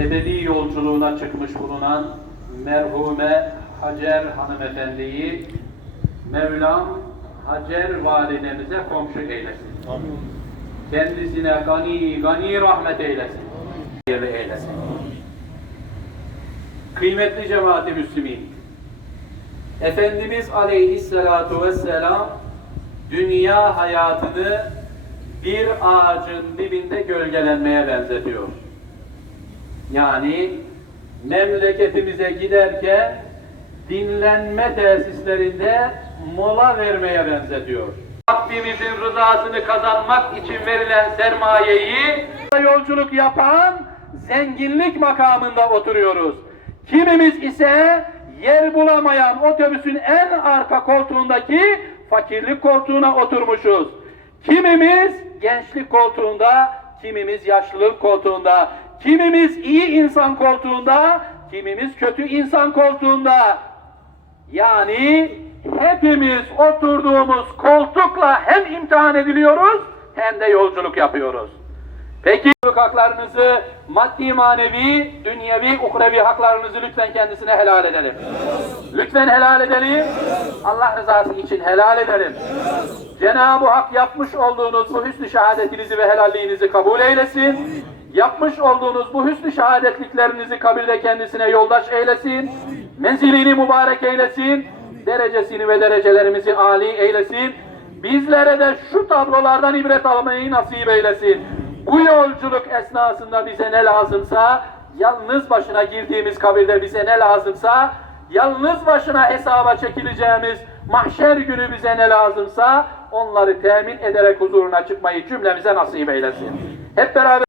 ebedi yolculuğuna çıkmış bulunan merhume Hacer hanımefendiyi Mevlam Hacer validemize komşu eylesin. Kendisine gani gani rahmet eylesin. Hayırlı eylesin. Kıymetli cemaati Müslümin, Efendimiz Aleyhisselatu Vesselam dünya hayatını bir ağacın dibinde gölgelenmeye benzetiyor. Yani memleketimize giderken dinlenme tesislerinde mola vermeye benzetiyor. Rabbimizin rızasını kazanmak için verilen sermayeyi yolculuk yapan zenginlik makamında oturuyoruz. Kimimiz ise yer bulamayan otobüsün en arka koltuğundaki fakirlik koltuğuna oturmuşuz. Kimimiz gençlik koltuğunda, kimimiz yaşlılık koltuğunda, kimimiz iyi insan koltuğunda, kimimiz kötü insan koltuğunda. Yani hepimiz oturduğumuz koltukla hem imtihan ediliyoruz hem de yolculuk yapıyoruz. Peki haklarınızı maddi manevi, dünyevi, ukrevi haklarınızı lütfen kendisine helal edelim. Lütfen helal edelim. Allah rızası için helal edelim. Cenab-ı Hak yapmış olduğunuz bu hüsnü şehadetinizi ve helalliğinizi kabul eylesin. Yapmış olduğunuz bu hüsnü şehadetliklerinizi kabirde kendisine yoldaş eylesin. Menzilini mübarek eylesin. Derecesini ve derecelerimizi âli eylesin. Bizlere de şu tablolardan ibret almayı nasip eylesin. Bu yolculuk esnasında bize ne lazımsa, yalnız başına girdiğimiz kabirde bize ne lazımsa, yalnız başına hesaba çekileceğimiz mahşer günü bize ne lazımsa, onları temin ederek huzuruna çıkmayı cümlemize nasip eylesin. Hep beraber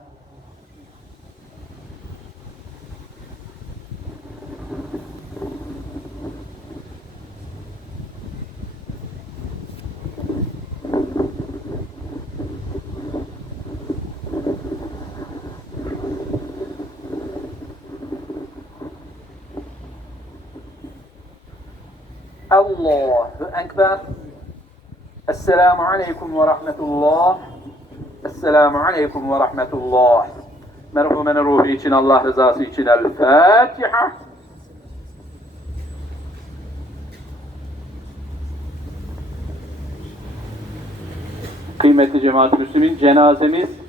Allahu Ekber. Esselamu Aleyküm ve Rahmetullah. Esselamu Aleyküm ve Rahmetullah. Merhumenin ruhu için, Allah rızası için El Fatiha. Kıymetli cemaat-i Müslümin, cenazemiz